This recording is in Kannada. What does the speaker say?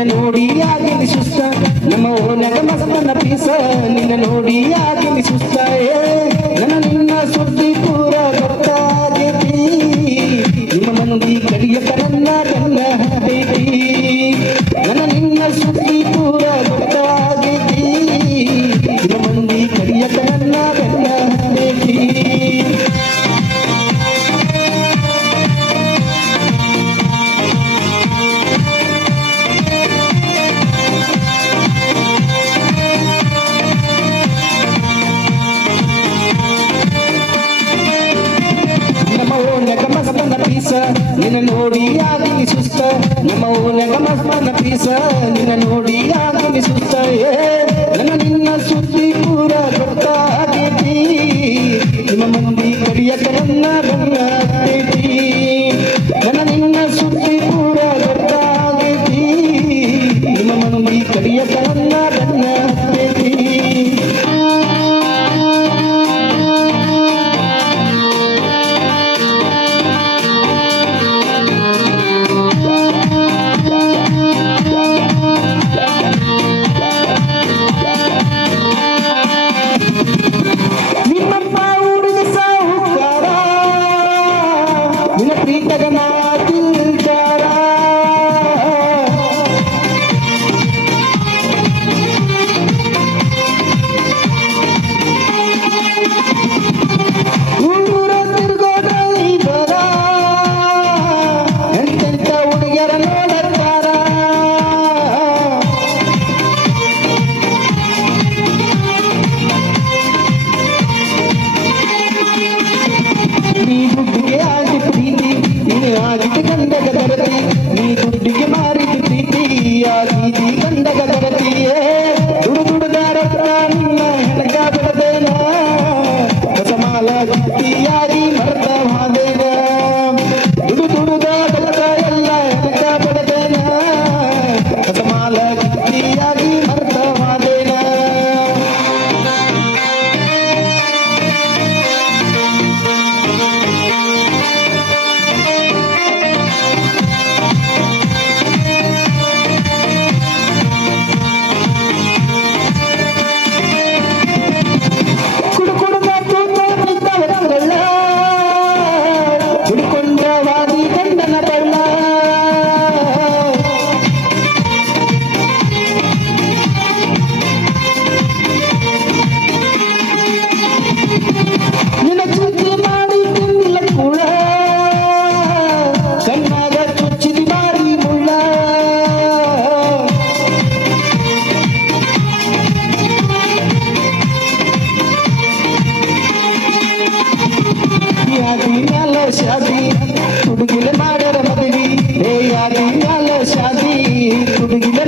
ನಿನ್ನ ನೋಡಿ ಆಗಿನಿ ಸುಸ್ತ ನಮ್ಮ ಓನಗ ಮಸ್ತನ ಪೀಸ ನಿನ್ನ ನೋಡಿ ಆಗಿನಿ ಸುಸ್ತ ನನ್ನ ನಿನ್ನ ಸುದ್ದಿ ಪೂರ ಗೊತ್ತಾಗೈತಿ ನಿಮ್ಮ ಮಂದಿ ಕಡಿಯಕ ನನ್ನ ಗನ್ನ ಹತ್ತೈತಿ ನನ್ನ ನಿನ್ನ ಸುದ್ದಿ ಪೂರ ಗೊತ್ತಾಗೈತಿ ನಿಮ್ಮ ಮಂದಿ ಕಡಿಯಕ ನನ್ನ ಗನ್ನ ಹತ್ತೈತಿ ನಿನ್ನ ನೋಡಿ ಆಗಿನಿ ಸುಸ್ತ ನಮ್ಮ ಓನಗ ಮಸ್ತನ ಪೀಸ ನಿನ್ನ ನೋಡಿ ಆಗಿನಿ ಸುಸ್ತ ನನ್ನ ನಿನ್ನ ಸುದ್ದಿ ಪೂರ ಗೊತ್ತಾಗೈತಿ ನಿಮ್ಮ ಮಂದಿ ಕಡಿಯಕ ನನ್ನ ಗನ್ನ ಹತ್ತೈತಿ ನನ್ನ ನಿನ್ನ ಸುದ್ದಿ ಪೂರ ಗೊತ್ತಾಗೈತಿ ನಿಮ್ಮ ಮಂದಿ ಕಡಿಯಕ ನನ್ನ ಗನ್ನ ಹತ್ತೈತಿ ನೀ ದುಡ್ಡಿಗೆ ಮಾರಿದ ಪ್ರೀತಿ ಆಗಿ ಗಂಡಗ ಗರತಿಯೇ ದುಡು ದುಡುದಾರತ್ತ ನಿನ್ನ ಹೆಣಗ ಬಿಡದೇನ ಕಸಮಾಲ ಗಿತ್ತಿಯಾಗಿ ಮರ್ತ ಮಾದೇನ ದುಡು ದುಡುದಾರತ್ತ ಎಲ್ಲ ಹೆಣಗ ಬಿಡದೇನ ಕಸಮಾಲ ಗಿತ್ತಿಯಾಗಿ ಮರ್ತ ಮಾದೇನ ಶಾದಿ ಹುಡುಗಿಲೆ ಮಾಡ್ಯಾರ ಮದುವೆ ಹೇ ಯಾದಿ ಶಾದಿ ಹುಡುಗಿಲೆ